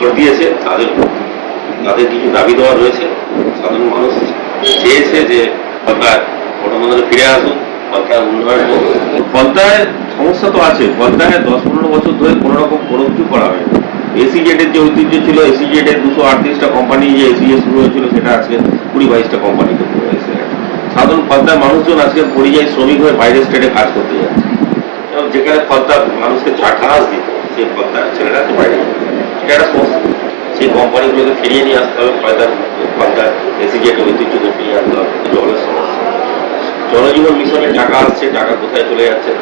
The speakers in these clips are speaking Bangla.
ভোট দিয়েছে তাদের তাদের কিছু দাবি দেওয়া রয়েছে। সাধারণ মানুষ চেয়েছে যে সরকার ভোটার ফিরে আসুন, সরকার উন্নয়ন হোক। পদ্মায় সমস্যা তো আছে, পদ্মায় 10-15 বছর ধরে কোনো রকম কোনো কিছু করা হয়নি। এসিজেড এর যে ঐতিহ্য ছিল, এসিজেড এর 238টা কোম্পানি যে এসিজেড শুরু হয়েছিল সেটা আজকে 20-22টা কোম্পানিতে পড়ে গেছে। সাধারণ পদ্মার মানুষজন আজকে পরিযায়ী শ্রমিক হয়ে বাইরের স্টেটে কাজ করতে যাচ্ছে। এবং যেখানে পদ্মা মানুষকে কাজ দিত, সেই পদ্মার ছেলেরা বাইরে এটা একটা সমস্যা। সেই কোম্পানিগুলোকে ফিরিয়ে নিয়ে আসতে হবে, পদ্মার এসিজেড ঐতিহ্যকে ফিরিয়ে আনতে হবে। জলের সমস্যা, জলজীবন মিশনে টাকা আসছে, টাকা কোথায় চলে যাচ্ছে?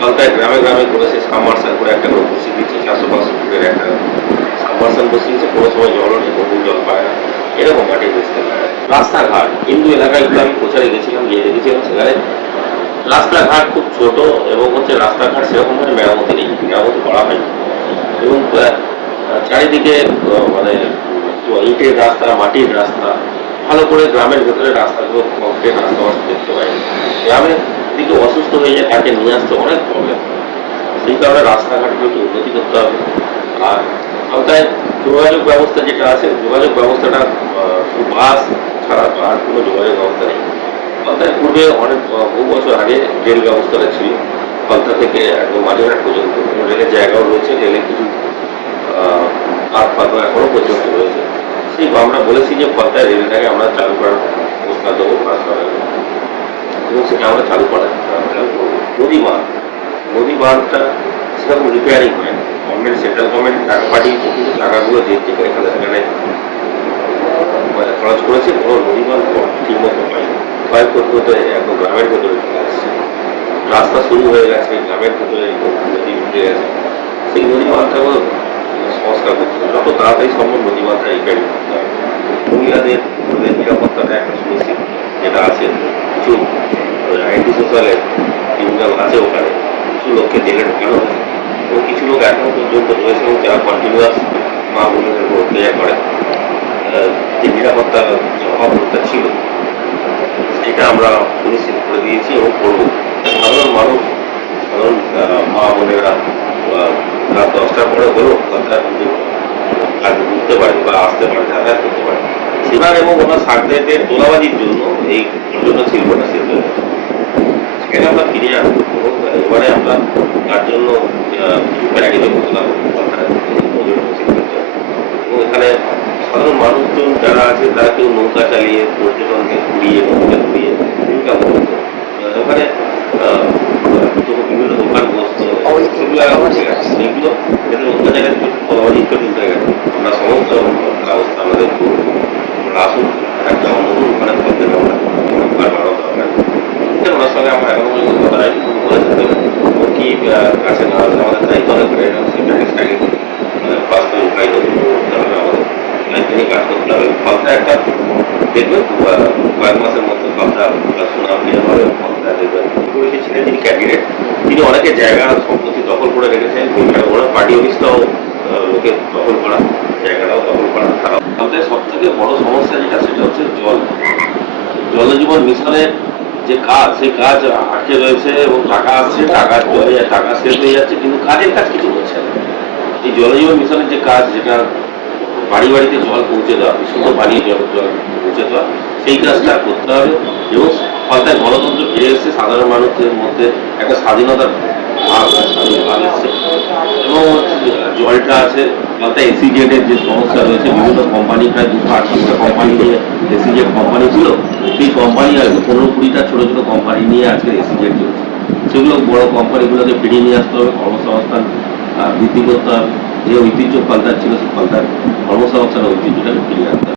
পদ্মায় গ্রামে গ্রামে করেছে সাবমার্সাল করে একটা করে বসিয়ে দিচ্ছে, 400-500 ফুটের একটা সাবমার্সাল বসিয়েছে, কোনো সময় জলও নেই, বহু জল পায় না, এরকম মাটির দেশে। রাস্তাঘাট হিন্দু এলাকাগুলো আমি প্রচারে গেছিলাম, গিয়ে দেখেছিলাম সেখানে রাস্তাঘাট খুব ছোট এবং রাস্তাঘাট সেরকমভাবে মেরামতি নেই, মেরামতি করা হয়নি। এবং চারিদিকে মানে ইটের রাস্তা, মাটির রাস্তা, ভালো করে গ্রামের ভেতরে রাস্তাগুলো কংক্রিট রাস্তা দেখতে পাই। গ্রামের দিকে অসুস্থ হয়ে যায়, তাকে নিয়ে আসতে অনেক প্রবলেম। সেই কারণে রাস্তাঘাটগুলোকে উন্নতি করতে হবে। আর কোথায় যোগাযোগ ব্যবস্থা যেটা আছে, যোগাযোগ ব্যবস্থাটা বাস ছাড়া তো আর কোনো যোগাযোগ ব্যবস্থা নেই। কোথায় পূর্বে অনেক বহু বছর আগে রেল ব্যবস্থাটা ছিল, কলতা থেকে একদম মাঝেরহাট পর্যন্ত রেলের জায়গাও রয়েছে, রেলে কিছু কাজ পাতো এখনো পর্যন্ত রয়েছে। সেই আমরা বলেছি যে পদ্মায় রেলটাকে আমরা চালু করার প্রস্তাব দেবো এবং সেটা আমরা চালু করার নদী বাঁধ, নদী বাঁধটা সেরকম রিপেয়ারিং হয় না। গভর্নমেন্ট, সেন্ট্রাল গভর্নমেন্ট টাকা পাঠিয়েছে, কিন্তু টাকাগুলো দিচ্ছে এখানে সেখানে খরচ করেছে, কোনো নদী বাঁধ ঠিক মতো পায়নি। ক্ষয় করতে হতে একদম গ্রামের ভেতরে চলে আসছে, রাস্তা শুরু হয়ে গেছে, গ্রামের ভেতরে নদী ঢুকে গেছে। সেই নদী বাঁধটা সংস্কার করতে হবে, যত তাড়াতাড়ি সম্ভব নদী বাঁধটা রিপেয়ারিং করতে হবে। মহিলাদের নিরাপত্তাটা একটা সুনিশ্চিত যেটা আছে, কিছু অ্যান্টি সোশ্যালের ক্রিমিনাল আছে ওখানে, কিছু লোককে জেলে ঢোকানো হয়েছে এবং কিছু লোক এখনো পর্যন্ত রয়েছে এবং যারা কন্টিনিউয়াস মা বোনদের উপর অত্যাচার করে। যে নিরাপত্তা অভাবটা ছিল সেটা আমরা সুনিশ্চিত করে দিয়েছি এবং করবো। সাধারণ মানুষ, সাধারণ মা বোনেরা রাত 10টার পরে হলেও কথা কাজে বুঝতে পারে বা আসতে পারে, যাতায়াত করতে পারে। সেবার এবং ওনার সাকরেটের তোলাবাজির জন্য এই পর্যটন শিল্পটা শেষ হয়ে গেছে। সেখানে আমরা ফিরে আসবো এবং এবারে আমরা তার জন্য কিছু প্যারাডিমে করতে হবে পর্যটন শিল্পের জন্য। এবং এখানে সাধারণ মানুষজন যারা আছে তারা কেউ নৌকা চালিয়ে পর্যটনকে ঘুরিয়ে, নৌকা ঘুরিয়ে ইনকাম করতো। ওখানে বিভিন্ন দোকান বসতো, সেগুলো হচ্ছে সেইগুলো যাতে অন্য জায়গায় তোলাবাজি উঠে গেছে। আমরা সমস্ত ব্যবস্থা আমাদের আসুন, একটা অন্য ওখানে করতে হবে, বাড়ানো দরকার। ওনার সঙ্গে আমার এখন কথা হয়নি, বলে থাকতে হবে ও কি কাছে না আসলে আমাদের দায়িত্ব হতে পারে, সেই প্যাকেজটাকে বাস্তবে উপায় করতে হবে, আমাদের লাইফে কাজ করতে হবে। ফলটা একটা দেখবেন কয়েক মাসের মধ্যে ফলটা সুনাম নিয়ে হবে। ফলটা দেখবেন পরিচিত ছিলেন যিনি ক্যান্ডিডেট, তিনি অনেকের জায়গা সম্পত্তি দখল করে রেখেছেন, ওনার পার্টি অফিসটাও লোকের দখল করা, জায়গাটাও দখল করা। তারা আমাদের সব থেকে বড় সমস্যা যেটা সেটা হচ্ছে জল। জলজীবন মিশনের যে কাজ, সেই কাজ আটকে রয়েছে এবং টাকা আসছে, টাকা চলে যায়, টাকা শেষ হয়ে যাচ্ছে, কিন্তু কাজের কাজ কিছু হচ্ছে না। এই জলজীবন মিশনের যে কাজ, যেটা বাড়ি বাড়িতে জল পৌঁছে দেওয়া, বিশুদ্ধ পানীয় জল পৌঁছে দেওয়া, সেই কাজটা করতে হবে। এবং ফলতায় গণতন্ত্র ফিরে এসছে, সাধারণ মানুষের মধ্যে একটা স্বাধীনতার ভাব এসছে। এবং জলটা আছে, ফলতায় এসিজেডের যে সমস্যা রয়েছে, বিভিন্ন কোম্পানি, প্রায় 238টা কোম্পানি নিয়ে এসিজেড কোম্পানি ছিল, সেই কোম্পানি আর 15-20টা ছোটো ছোটো কোম্পানি নিয়ে আজকে এসিজেড চলছে। সেগুলো বড় কোম্পানিগুলোকে ফিরিয়ে নিয়ে আসতে হবে, কর্মসংস্থান বৃদ্ধি করতে হবে। যে ঐতিহ্য ফলতার ছিল, সেই ফলতার কর্মসংস্থানের ঐতিহ্যটাকে ফিরিয়ে আনতে হবে।